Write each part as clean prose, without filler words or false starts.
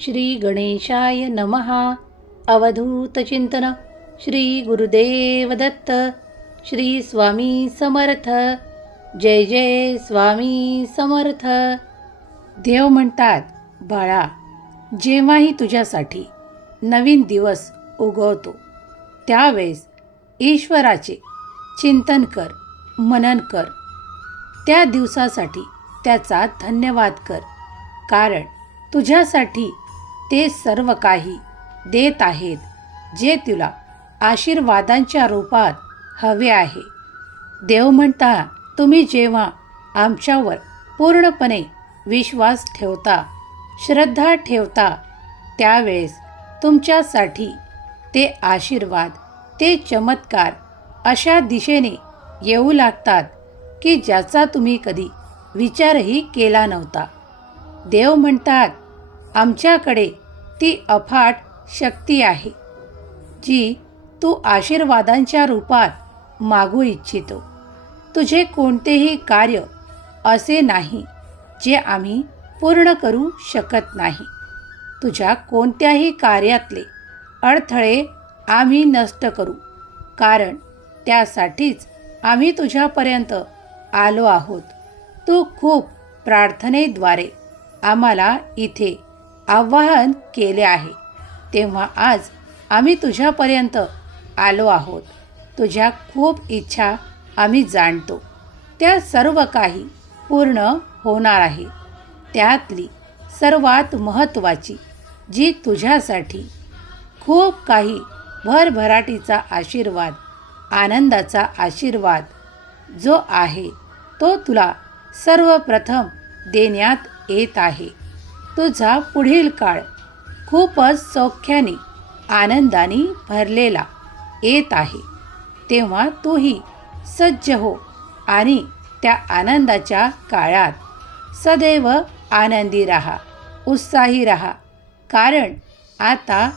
श्री गणेशाय नमः. अवधूत चिंतन. श्री गुरुदेव दत्त. श्री स्वामी समर्थ. जय जय स्वामी समर्थ. देव म्हणतात, बाळा, जेव्हाही तुझ्यासाठी नवीन दिवस उगवतो त्यावेळेस ईश्वराचे चिंतन कर, मनन कर. त्या दिवसासाठी त्याचा धन्यवाद कर, कारण तुझ्यासाठी ते सर्व काही देत आहेत जे तुला आशीर्वादांच्या रूपात हवे आहे. देव म्हणता, तुम्ही जेव्हा आमच्यावर पूर्णपणे विश्वास ठेवता, श्रद्धा ठेवता, त्यावेळेस तुमच्यासाठी ते आशीर्वाद, ते चमत्कार अशा दिशेने येऊ लागतात की ज्याचा तुम्ही कधी विचारही केला नव्हता. देव म्हणतात, आमच्याकडे ती अफाट शक्ती आहे जी तू आशीर्वादांच्या रूपात मागू इच्छितो. तुझे कोणतेही कार्य असे नाही जे आम्ही पूर्ण करू शकत नाही. तुझ्या कोणत्याही कार्यातले अडथळे आम्ही नष्ट करू, कारण त्यासाठीच आम्ही तुझ्यापर्यंत आलो आहोत. तू खूप प्रार्थनेद्वारे आम्हाला इथे आवाहन केले आहे, तेव्हा आज आम्ही तुझ्यापर्यंत आलो आहोत. तुझ्या खूप इच्छा आम्ही जाणतो, त्या सर्व काही पूर्ण होणार आहे. त्यातली सर्वात महत्त्वाची, जी तुझ्यासाठी खूप काही भरभराटीचा आशीर्वाद, आनंदाचा आशीर्वाद जो आहे, तो तुला सर्वप्रथम देण्यात येत आहे. तुझा पुढील काळ खूपच सौख्याने, आनंदाने भरलेला येत आहे. तेव्हा तूही सज्ज हो आणि त्या आनंदाच्या काळात सदैव आनंदी राहा, उत्साही राहा, कारण आता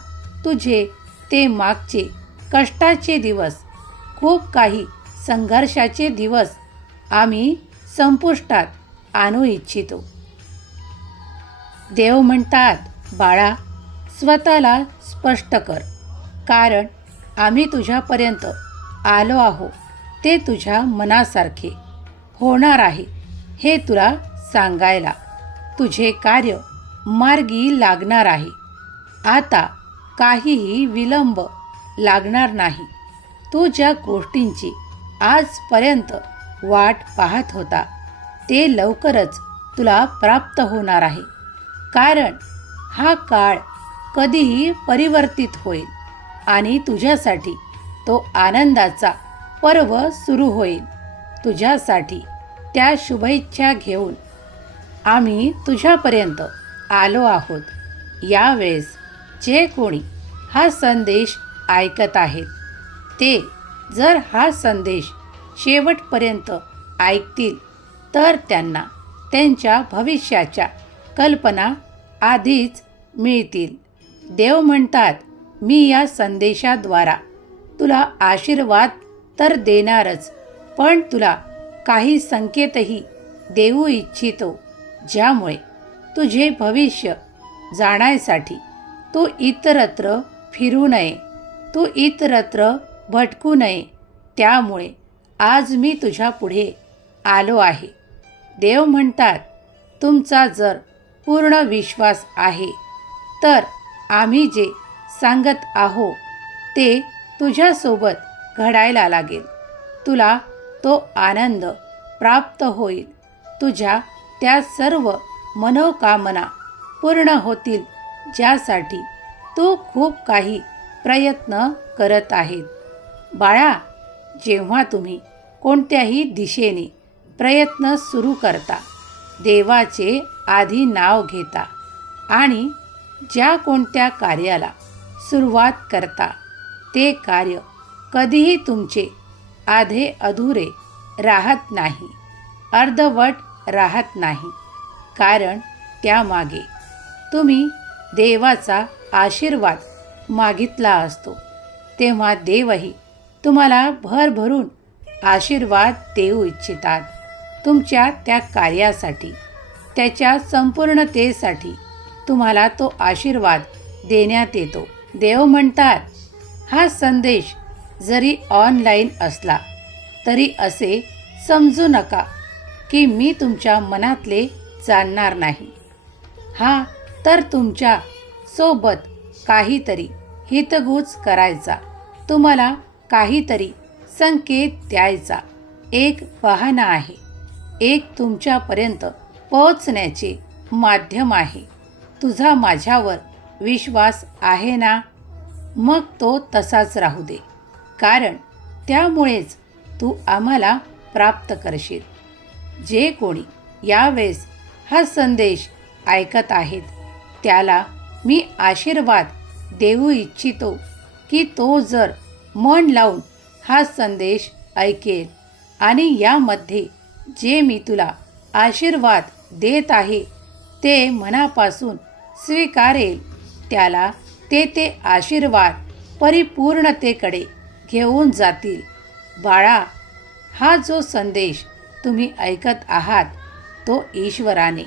तुझे ते मागचे कष्टाचे दिवस, खूप काही संघर्षाचे दिवस आम्ही संपुष्टात आणू इच्छितो. देव म्हणतात, बाळा, स्वतःला स्पष्ट कर, कारण आम्ही तुझ्यापर्यंत आलो आहो ते तुझ्या मनासारखे होणार आहे हे तुला सांगायला. तुझे कार्य मार्गी लागणार आहे. आता काहीही विलंब लागणार नाही. तू ज्या गोष्टींची आजपर्यंत वाट पाहत होता ते लवकरच तुला प्राप्त होणार आहे, कारण हा काळ कधीही परिवर्तित होईल आणि तुझ्यासाठी तो आनंदाचा पर्व सुरू होईल. तुझ्यासाठी त्या शुभेच्छा घेऊन आम्ही तुझ्यापर्यंत आलो आहोत. यावेळेस जे कोणी हा संदेश ऐकत आहेत ते जर हा संदेश शेवटपर्यंत ऐकतील तर त्यांना त्यांच्या भविष्याच्या कल्पना आधीच मिळतील. देव म्हणतात, मी या संदेशाद्वारा तुला आशीर्वाद तर देणारच, पण तुला काही संकेतही देऊ इच्छितो, ज्यामुळे तुझे भविष्य जाण्यासाठी तू इतरत्र फिरू नये, तू इतरत्र भटकू नये. त्यामुळे आज मी तुझ्या पुढे आलो आहे. देव म्हणतात, तुमचा जर पूर्ण विश्वास आहे तर आम्ही जे सांगत आहो ते तुझ्यासोबत घडायला लागेल. तुला तो आनंद प्राप्त होईल. तुझ्या त्या सर्व मनोकामना पूर्ण होतील ज्यासाठी तू खूप काही प्रयत्न करत आहेत. बाळा, जेव्हा तुम्ही कोणत्याही दिशेने प्रयत्न सुरू करता, देवाचे आधी नाव घेता आणि ज्या कोणत्या कार्याला सुरुवात करता, ते कार्य कधीही तुमचे आधे अधुरे राहत नाही, अर्धवट राहत नाही, कारण त्यामागे तुम्ही देवाचा आशीर्वाद मागितला असतो. तेव्हा देवही तुम्हाला भरभरून आशीर्वाद देऊ इच्छितात. तुमच्या त्या कार्यासाठी, त्याच्या संपूर्णतेसाठी तुम्हाला तो आशीर्वाद देण्यात येतो. देव म्हणतात, हा संदेश जरी ऑनलाईन असला तरी असे समजू नका की मी तुमच्या मनातले जाणणार नाही. हा तर तुमच्या सोबत काहीतरी हितगुज करायचा, तुम्हाला काहीतरी संकेत द्यायचा एक बहाणा आहे, एक तुमच्यापर्यंत पोहोचण्याचे माध्यम आहे. तुझा माझ्यावर विश्वास आहे ना? मग तो तसाच राहू दे, कारण त्यामुळेच तू आम्हाला प्राप्त करशील. जे कोणी यावेळेस हा संदेश ऐकत आहेत त्याला मी आशीर्वाद देऊ इच्छितो की तो जर मन लावून हा संदेश ऐकेल आणि यामध्ये जे मी तुला आशीर्वाद देत आहे ते मनापासून स्वीकारेल, त्याला ते आशीर्वाद परिपूर्णतेकडे घेऊन जातील. बाळा, हा जो संदेश तुम्ही ऐकत आहात तो ईश्वराने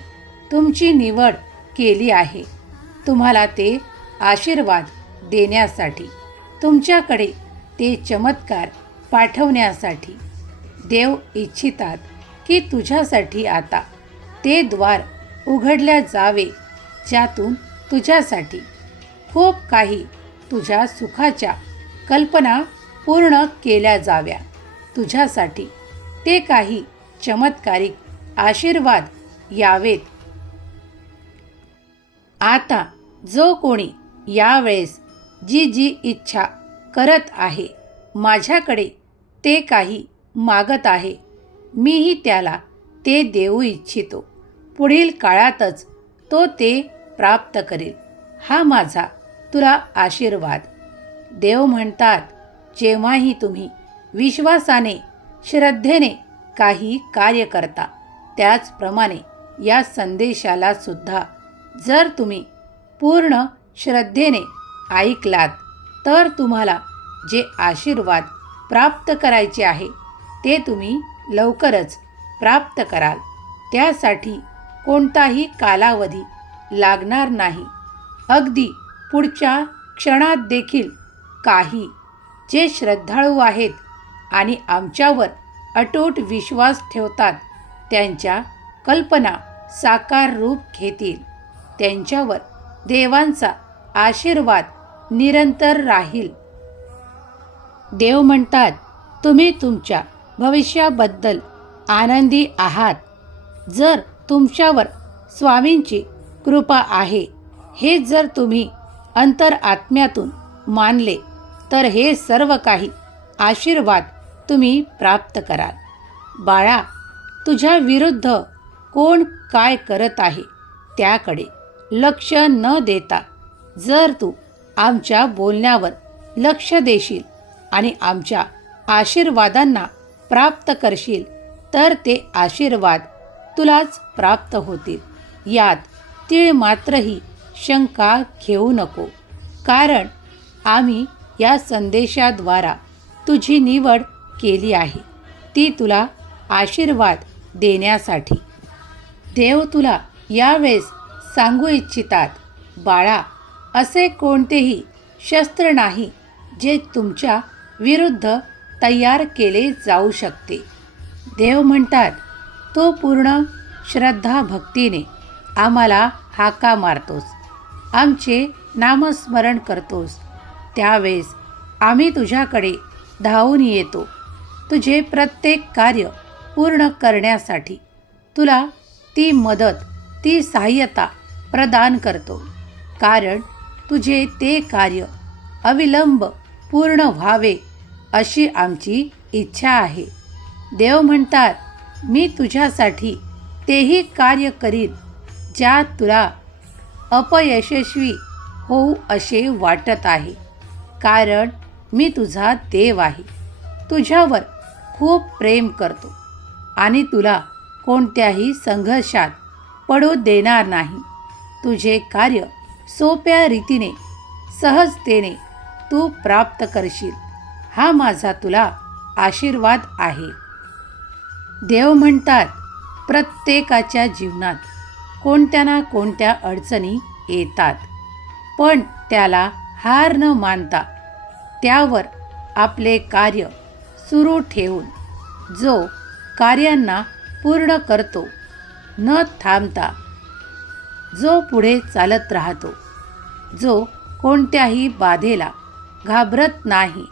तुमची निवड केली आहे. तुम्हाला ते आशीर्वाद देण्यासाठी, तुमच्याकडे ते चमत्कार पाठवण्यासाठी. देव इच्छितात की तुझ्यासाठी आता ते द्वार उघडल्या जावे ज्यातून तुझ्यासाठी खूप काही तुझ्या सुखाच्या कल्पना पूर्ण केल्या जाव्या. तुझ्यासाठी ते काही चमत्कारिक आशीर्वाद यावेत. आता जो कोणी यावेळेस जी इच्छा करत आहे, माझ्याकडे ते काही मागत आहे, मीही त्याला ते देऊ इच्छितो. पुढील काळातच तो ते प्राप्त करेल. हा माझा तुला आशीर्वाद. देव म्हणतात, जेव्हाही तुम्ही विश्वासाने, श्रद्धेने काही कार्य करता, त्याचप्रमाणे या संदेशाला सुद्धा जर तुम्ही पूर्ण श्रद्धेने ऐकलात तर तुम्हाला जे आशीर्वाद प्राप्त करायचे आहे ते तुम्ही लवकरच प्राप्त कराल. त्यासाठी कोणताही कालावधी लागणार नाही. अगदी पुढच्या क्षणात देखील. काही जे श्रद्धाळू आहेत आणि आमच्यावर अतूट विश्वास ठेवतात त्यांच्या कल्पना साकार रूप घेतील. त्यांच्यावर देवांचा आशीर्वाद निरंतर राहील. देव म्हणतात, तुम्ही तुमच्या भविष्याबद्दल आनंदी आहात. जर तुमच्यावर स्वामींची कृपा आहे हे जर तुम्ही अंतरात्म्यातून मानले तर हे सर्व काही आशीर्वाद तुम्ही प्राप्त कराल. बाळा, तुझ्या विरुद्ध कोण काय करत आहे त्याकडे लक्ष न देता जर तू आमच्या बोलण्यावर लक्ष देशील आणि आमच्या आशीर्वादांना प्राप्त करशील तर ते आशीर्वाद तुलाच प्राप्त होतील. यात तीळ मात्रही शंका घेऊ नको, कारण आम्ही या संदेशाद्वारा तुझी निवड केली आहे, ती तुला आशीर्वाद देण्यासाठी. देव तुला यावेळेस सांगू इच्छितात, बाळा, असे कोणतेही शस्त्र नाही जे तुमच्या विरुद्ध तयार केले जाऊ शकते. देव म्हणतात, तो पूर्ण श्रद्धा भक्तीने आम्हाला हाका मारतोस, आमचे नामस्मरण करतोस, त्यावेळेस आम्ही तुझ्याकडे धावून येतो. तुझे प्रत्येक कार्य पूर्ण करण्यासाठी तुला ती मदत, ती सहाय्यता प्रदान करतो, कारण तुझे ते कार्य अविलंब पूर्ण व्हावे अशी आमची इच्छा आहे. देव म्हणतात, मी तुझ्यासाठी तेही कार्य करीन ज्यात तुला अपयशस्वी होऊ असे वाटत आहे, कारण मी तुझा देव आहे, तुझ्यावर खूप प्रेम करतो आणि तुला कोणत्याही संघर्षात पडू देणार नाही. तुझे कार्य सोप्या रीतीने, सहजतेने तू प्राप्त करशील. हा माझा तुला आशीर्वाद आहे. देव म्हणतात, प्रत्येकाच्या जीवनात कोणत्या ना कोणत्या अडचणी येतात. पण त्याला हार न मानता त्यावर आपले कार्य सुरू ठेवून जो कार्यांना पूर्ण करतो, न थांबता जो पुढे चालत राहतो, जो कोणत्याही बाधेला घाबरत नाही,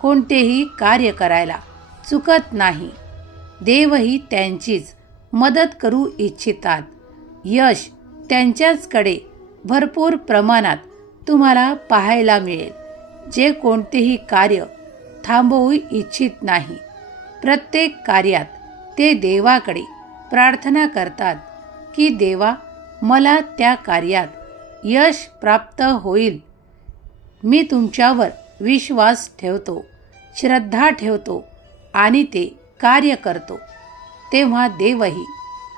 कोणतेही कार्य करायला चुकत नाही, देवही त्यांचीच मदत करू इच्छितात. यश त्यांच्याचकडे भरपूर प्रमाणात तुम्हाला पाहायला मिळेल, जे कोणतेही कार्य थांबवू इच्छित नाही. प्रत्येक कार्यात ते देवाकडे प्रार्थना करतात की देवा, मला त्या कार्यात यश प्राप्त होईल. मी तुमच्यावर विश्वास ठेवतो, श्रद्धा ठेवतो आणि ते कार्य करतो. तेव्हा देवही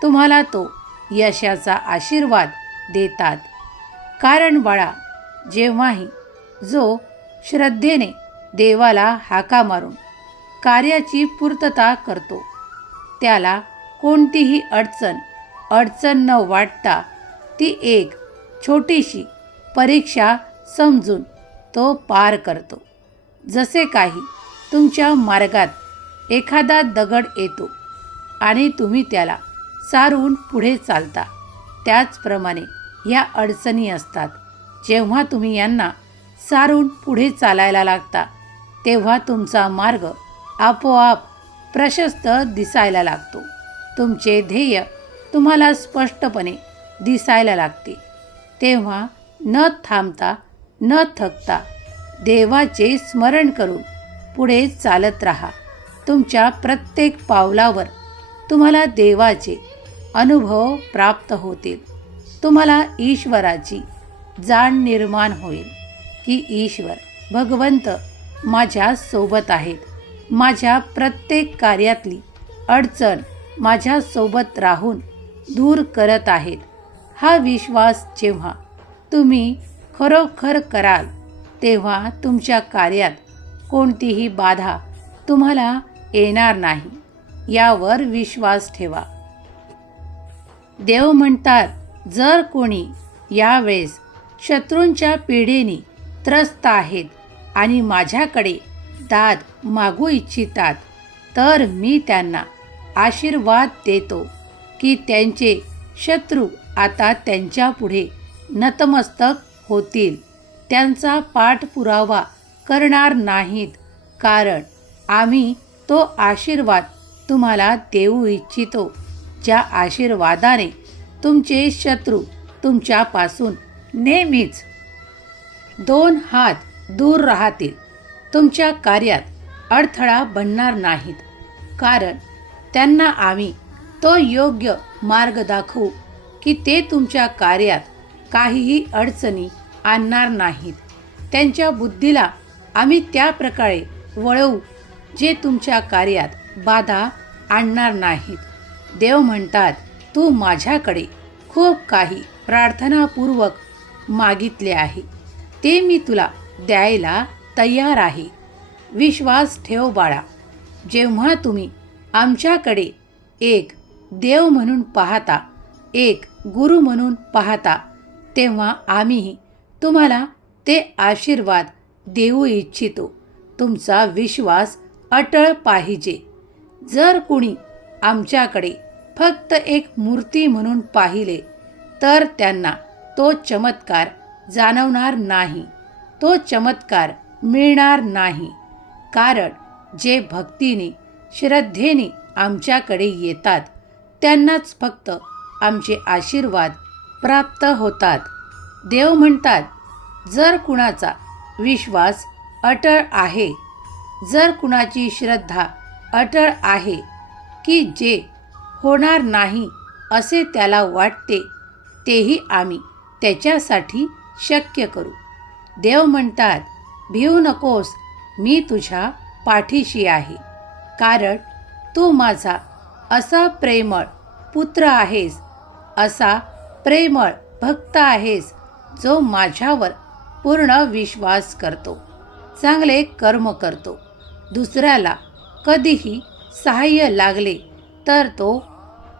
तुम्हाला तो यशाचा आशीर्वाद देतात. कारण बाळा, जेव्हाही जो श्रद्धेने देवाला हाका मारून कार्याची पूर्तता करतो, त्याला कोणतीही अडचण न वाटता ती एक छोटीशी परीक्षा समजून तो पार करतो. जसे काही तुमच्या मार्गात एखादा दगड येतो आणि तुम्ही त्याला सारून पुढे चालता, त्याचप्रमाणे या अडचणी असतात. जेव्हा तुम्ही यांना सारून पुढे चालायला लागता, तेव्हा तुमचा मार्ग आपोआप प्रशस्त दिसायला लागतो. तुमचे ध्येय तुम्हाला स्पष्टपणे दिसायला लागते. तेव्हा न थांबता न थकता देवाचे स्मरण करून पुढे चालत राहा. तुमच्या प्रत्येक पावलावर तुम्हाला देवाचे अनुभव प्राप्त होतील. तुम्हाला ईश्वराची जाण निर्माण होईल की ईश्वर भगवंत माझ्या सोबत आहेत. माझ्या प्रत्येक कार्यातली अडचण माझ्यासोबत राहून दूर करत आहेत. हा विश्वास जेव्हा तुम्ही खरोखर कराल, तेव्हा तुमच्या कार्यात कोणतीही बाधा तुम्हाला येणार नाही. यावर विश्वास ठेवा. देव म्हणतात, जर कोणी यावेळेस शत्रूंच्या पीडेने त्रस्त आहेत आणि माझ्याकडे दाद मागू इच्छितात, तर मी त्यांना आशीर्वाद देतो की त्यांचे शत्रू आता त्यांच्यापुढे नतमस्तक होतील. त्यांचा पाठपुरावा करणार नाहीत, कारण आम्ही तो आशीर्वाद तुम्हाला देऊ इच्छितो, ज्या आशीर्वादाने तुमचे शत्रू तुमच्यापासून नेहमीच 2 हात दूर राहतील. तुमच्या कार्यात अडथळा बनणार नाहीत, कारण त्यांना आम्ही तो योग्य मार्ग दाखवू की ते तुमच्या कार्यात काहीही अडचणी आणणार नाहीत. त्यांच्या बुद्धीला आम्ही त्या प्रकारे वळवू जे तुमच्या कार्यात बाधा आणणार नाहीत. देव म्हणतात, तू माझ्याकडे खूप काही प्रार्थनापूर्वक मागितले आहे, ते मी तुला द्यायला तयार आहे. विश्वास ठेव बाळा. जेव्हा तुम्ही आमच्याकडे एक देव म्हणून पाहता, एक गुरु म्हणून पाहता, तेव्हा आम्हीही तुम्हाला ते आशीर्वाद देऊ इच्छितो. तुमचा विश्वास अटळ पाहिजे. जर कुणी आमच्याकडे फक्त एक मूर्ती म्हणून पाहिले, तर त्यांना तो चमत्कार जाणवणार नाही, तो चमत्कार मिळणार नाही. कारण जे भक्तीने श्रद्धेने आमच्याकडे येतात, त्यांनाच फक्त आमचे आशीर्वाद प्राप्त होतात. देव म्हणतात, जर कुणाचा विश्वास अटळ आहे, जर कुणाची श्रद्धा अटळ आहे की जे होणार नाही असे त्याला वाटते, तेही आम्ही त्याच्यासाठी शक्य करू. देव म्हणतात, भिवू नकोस, मी तुझ्या पाठीशी आहे. कारण तू माझा असा प्रेमळ पुत्र आहेस, असा प्रेमळ भक्त आहेस, जो माझ्यावर पूर्ण विश्वास करतो, चांगले कर्म करतो. दुसऱ्याला कधीही सहाय्य लागले तर तो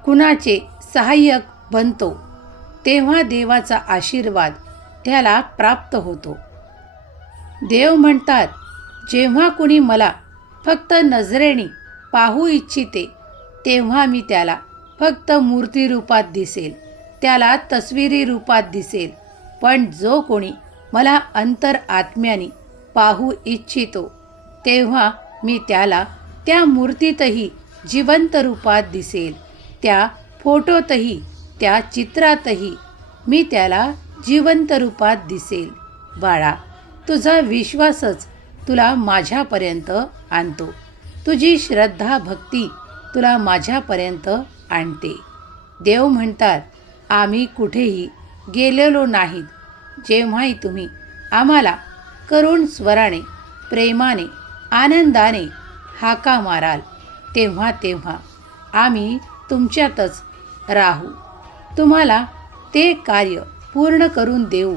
कुणाचे सहाय्यक बनतो. तेव्हा देवाचा आशीर्वाद त्याला प्राप्त होतो. देव म्हणतात, जेव्हा कुणी मला फक्त नजरेने पाहू इच्छिते तेव्हा मी त्याला फक्त मूर्ती रूपात दिसेल, त्याला तस्विरी रूपात दिसेल. पण जो कोणी मला अंतर आत्म्याने पाहू इच्छितो तेव्हा मी त्याला त्या मूर्तीतही जिवंत रूपात दिसेल, त्या फोटोतही, त्या चित्रातही मी त्याला जिवंत रूपात दिसेल. बाळा, तुझा विश्वासच तुला माझ्यापर्यंत आणतो. तुझी श्रद्धा भक्ती तुला माझ्यापर्यंत आणते. देव म्हणतात, आम्ही कुठेही गेलेलो नाहीत. जेव्हाही तुम्ही आम्हाला करुण स्वराने, प्रेमाने, आनंदाने हाका माराल तेव्हा तेव्हा आम्ही तुमच्यातच राहू. तुम्हाला ते कार्य पूर्ण करून देऊ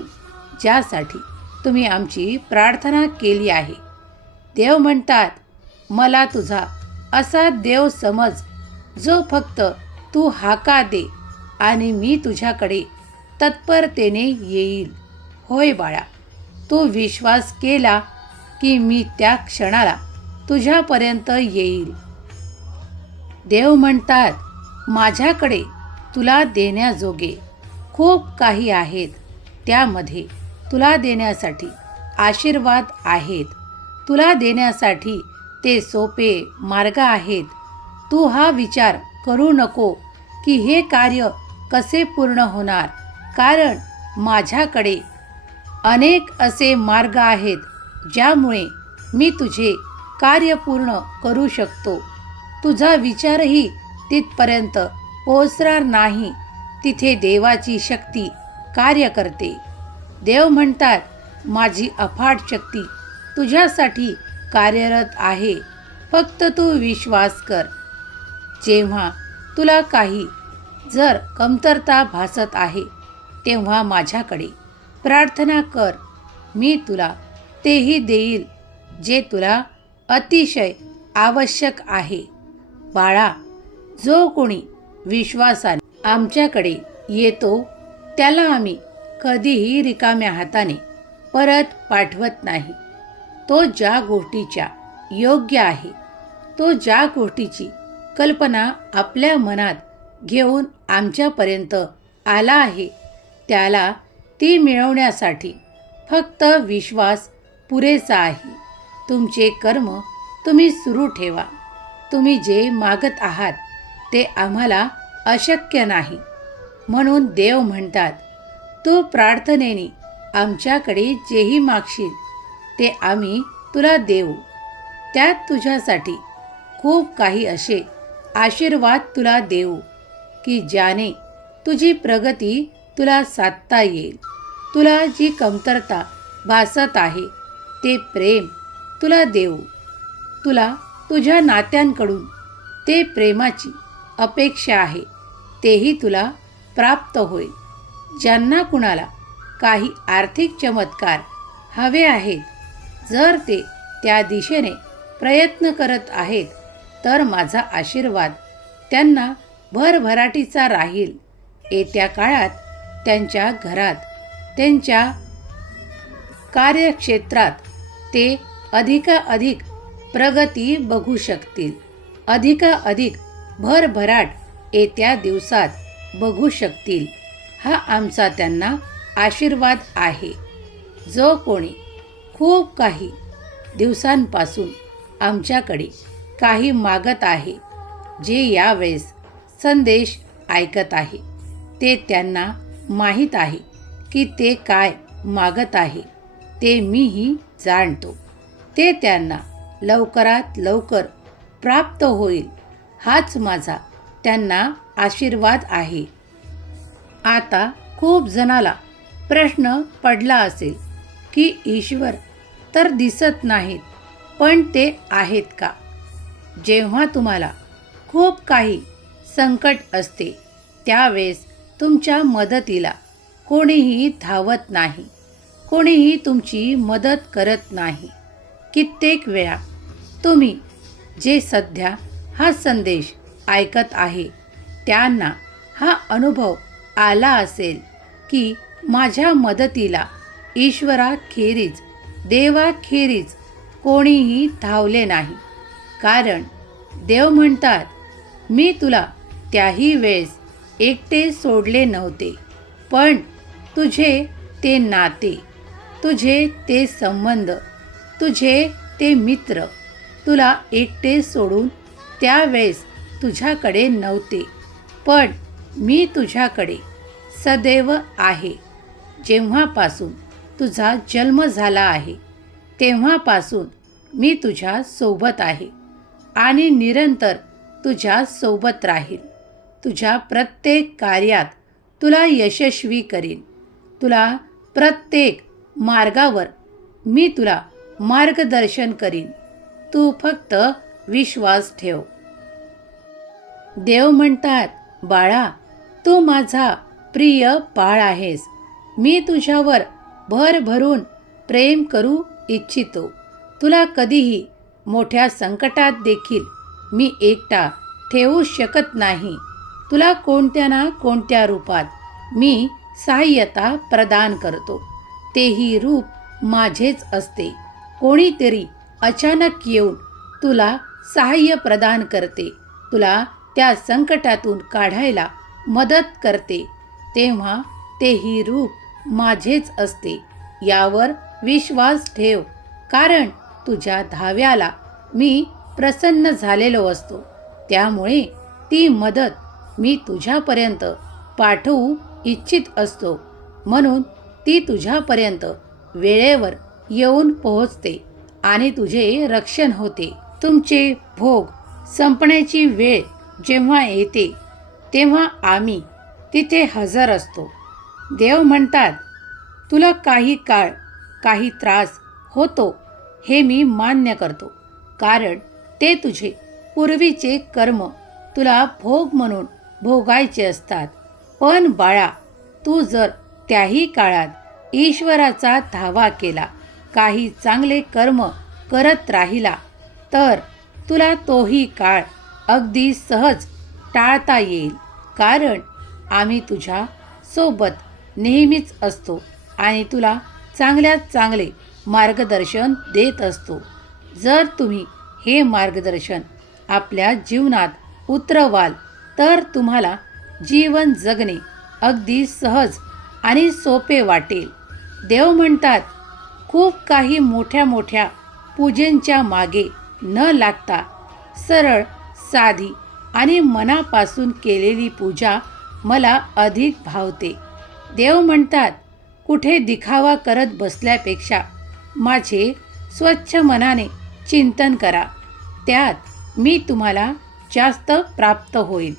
ज्यासाठी तुम्ही आमची प्रार्थना केली आहे. देव म्हणतात, मला तुझा असा देव समज जो फक्त तू हाका दे आणि मी तुझ्याकडे तत्परतेने येईल. होय बाळा, तू विश्वास केला की मी त्या क्षणाला तुझ्यापर्यंत येईल. देव म्हणतात, माझ्याकडे तुला देण्याजोगे खूप काही आहेत. त्यामध्ये तुला देण्यासाठी आशीर्वाद आहेत. तुला देण्यासाठी ते सोपे मार्ग आहेत. तू हा विचार करू नको की हे कार्य कसे पूर्ण होणार, कारण माझ्याकडे अनेक असे मार्ग आहेत ज्यामुळे मी तुझे कार्य पूर्ण करू शकतो. तुझा विचारही तिथपर्यंत पोहोचणार नाही. तिथे देवाची शक्ती कार्य करते. देव म्हणतात, माझी अफाट शक्ती तुझ्यासाठी कार्यरत आहे. फक्त तू विश्वास कर. जेव्हा तुला काही जर कमतरता भासत आहे तेव्हा माझ्याकडे प्रार्थना कर. मी तुला तेही देईल जे तुला अतिशय आवश्यक आहे. बाळा, जो कोणी विश्वासाने आमच्याकडे येतो त्याला आम्ही कधीही रिकाम्या हाताने परत पाठवत नाही. तो ज्या गोष्टीच्या योग्य आहे, तो ज्या गोष्टीची कल्पना आपल्या मनात घेऊन आमच्यापर्यंत आला आहे त्याला ती मिळवण्यासाठी फक्त विश्वास पुरेसा आहे. तुमचे कर्म तुम्ही सुरू ठेवा. तुम्ही जे मागत आहात ते आम्हाला अशक्य नाही. म्हणून देव म्हणतात, तू प्रार्थनेने आमच्याकडे जेही मागशील ते आम्ही तुला देऊ. त्यात तुझ्यासाठी खूप काही असे आशीर्वाद तुला देऊ की ज्याने तुझी प्रगती तुला साधता येईल. तुला जी कमतरता भासत आहे ते प्रेम तुला देऊ. तुला तुझ्या नात्यांकडून ते प्रेमाची अपेक्षा आहे तेही तुला प्राप्त होईल. ज्यांना कुणाला काही आर्थिक चमत्कार हवे आहेत, जर ते त्या दिशेने प्रयत्न करत आहेत तर माझा आशीर्वाद त्यांना भरभराटीचा राहील. येत्या काळात त्यांच्या घरात, त्यांच्या कार्यक्षेत्रात ते अधिकाधिक प्रगती बघू शकतील. अधिकाधिक भरभराट येत्या दिवसात बघू शकतील. हा आमचा त्यांना आशीर्वाद आहे. जो कोणी खूप काही दिवसांपासून आमच्याकडे काही मागत आहे, जे यावेळेस संदेश ऐकत आहे, ते त्यांना माहीत आहे की ते काय मागत आहे ते मीही जाणतो. ते त्यांना लवकरात लवकर प्राप्त होईल. हाच माझा त्यांना आशीर्वाद आहे. आता खूप जणाला प्रश्न पडला असेल की ईश्वर तर दिसत नाहीत, पण ते आहेत का? जेव्हा तुम्हाला खूप काही संकट असते त्यावेळेस तुमच्या मदतीला कोणीही धावत नाही. कोणीही तुमची मदत करत नाही. कित्येक वेळा तुम्ही जे सध्या हा संदेश ऐकत आहे त्यांना हा अनुभव आला असेल की माझ्या मदतीला ईश्वराखेरीज देवाखेरीज कोणीही धावले नाही. कारण देव म्हणतात, मी तुला त्याही वेळेस एकटे सोडले नव्हते, पण तुझे ते नाते, तुझे ते संबंध, तुझे ते मित्र तुला एकटे सोडून त्यावेळेस तुझ्याकडे नव्हते, पण मी तुझ्याकडे सदैव आहे. जेव्हापासून तुझा जन्म झाला आहे तेव्हापासून मी तुझ्या सोबत आहे आणि निरंतर तुझ्या सोबत राहील. तुझ्या प्रत्येक कार्यात तुला यशस्वी करीन. तुला प्रत्येक मार्गावर मी तुला मार्गदर्शन करीन. तू फक्त विश्वास ठेव. देव म्हणतात, बाळा, तू माझा प्रिय बाळ आहेस. मी तुझ्यावर भरभरून प्रेम करू इच्छितो. तुला कधीही मोठ्या संकटात देखील मी एकटा ठेवू शकत नाही. तुला कोणत्या ना कोणत्या रूपात मी सहाय्यता प्रदान करतो. तेही रूप माझेच असते. कोणीतरी अचानक येऊन तुला सहाय्य प्रदान करते, तुला त्या संकटातून काढायला मदत करते, तेव्हा तेही रूप माझेच असते. यावर विश्वास ठेव, कारण तुझ्या धाव्याला मी प्रसन्न झालेलो असतो. त्यामुळे ती मदत मी तुझ्यापर्यंत पाठवू इच्छित असतो, म्हणून ती तुझ्यापर्यंत वेळेवर येऊन पोहोचते आणि तुझे रक्षण होते. तुमचे भोग संपण्याची वेळ जेव्हा येते तेव्हा आम्ही तिथे हजर असतो. देव म्हणतात, तुला काही काळ काही त्रास होतो हे मी मान्य करतो, कारण ते तुझे पूर्वीचे कर्म तुला भोग म्हणून भोगायचे असतात. पण बाळा, तू जर त्याही काळात ईश्वराचा धावा केला, काही चांगले कर्म करत राहिला, तर तुला तोही काळ अगदी सहज टाळता येईल. कारण आम्ही तुझ्या सोबत नेहमीच असतो आणि तुला चांगल्यात चांगले मार्गदर्शन देत असतो. जर तुम्ही हे मार्गदर्शन आपल्या जीवनात उतरवाल तर तुम्हाला जीवन जगणे अगदी सहज आणि सोपे वाटेल. देव म्हणतात, खूप काही मोठ्या मोठ्या पूजेंच्या मागे न लागता सरळ, साधी आणि मनापासून केलेली पूजा मला अधिक भावते. देव म्हणतात, कुठे दिखावा करत बसल्यापेक्षा माझे स्वच्छ मनाने चिंतन करा, त्यात मी तुम्हाला जास्त प्राप्त होईल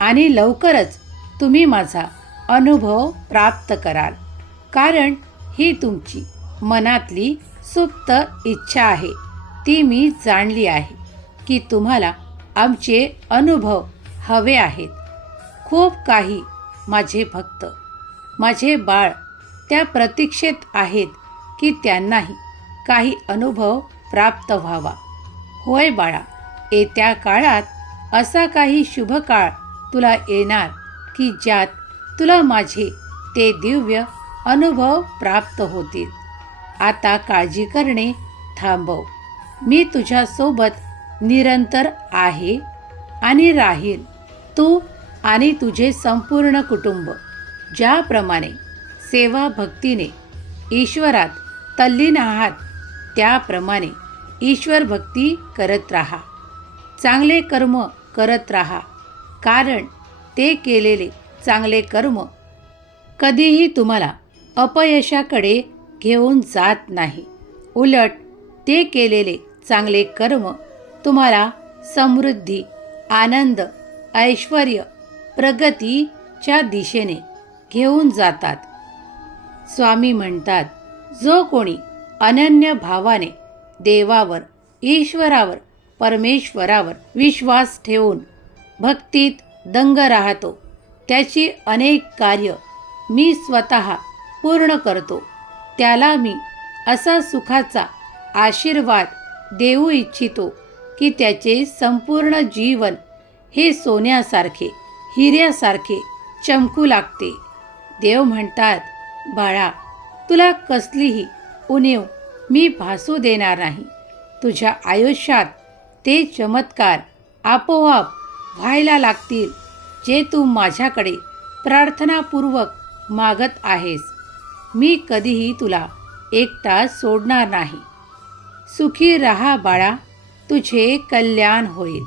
आणि लवकरच तुम्ही माझा अनुभव प्राप्त कराल. कारण ही तुमची मनातली सुप्त इच्छा आहे. ती मी जाणली आहे की तुम्हाला आमचे अनुभव हवे आहेत. खूप काही माझे भक्त, माझे बाळ त्या प्रतीक्षेत आहेत की त्यांनाही काही अनुभव प्राप्त व्हावा. होय बाळा, येत्या काळात असा काही शुभ काळ तुला येणार की ज्यात तुला माझे ते दिव्य अनुभव प्राप्त होतील. आता काळजी करणे थांबव. मी तुझ्यासोबत निरंतर आहे आणि राहील. तू आणि तुझे संपूर्ण कुटुंब ज्याप्रमाणे सेवा भक्तीने ईश्वरात तल्लीन आहात, त्याप्रमाणे ईश्वर भक्ती करत राहा. चांगले कर्म करत राहा, कारण ते केलेले चांगले कर्म कधीही तुम्हाला अपयशाकडे घेऊन जात नाही. उलट ते केलेले चांगले कर्म तुम्हाला समृद्धी, आनंद, ऐश्वर्य, प्रगतीच्या दिशेने घेऊन जातात. स्वामी म्हणतात, जो कोणी अनन्य भावाने देवावर, ईश्वरावर, परमेश्वरावर विश्वास ठेवून भक्तीत दंग राहतो, त्याची अनेक कार्य मी स्वतः पूर्ण करतो. त्याला मी असा सुखाचा आशीर्वाद देऊ इच्छितो की त्याचे संपूर्ण जीवन हे सोन्यासारखे, हिऱ्यासारखे चमकू लागते. देव म्हणतात, बाळा, तुला कसलीही उणीव मी भासू देणार नाही. तुझ्या आयुष्यात ते चमत्कार आपोआप व्हायला लागतील जे तू माझ्याकडे प्रार्थनापूर्वक मागत आहेस. मी कधीही तुला एकटा सोडणार नाही. सुखी रहा बाळा, तुझे कल्याण होईल.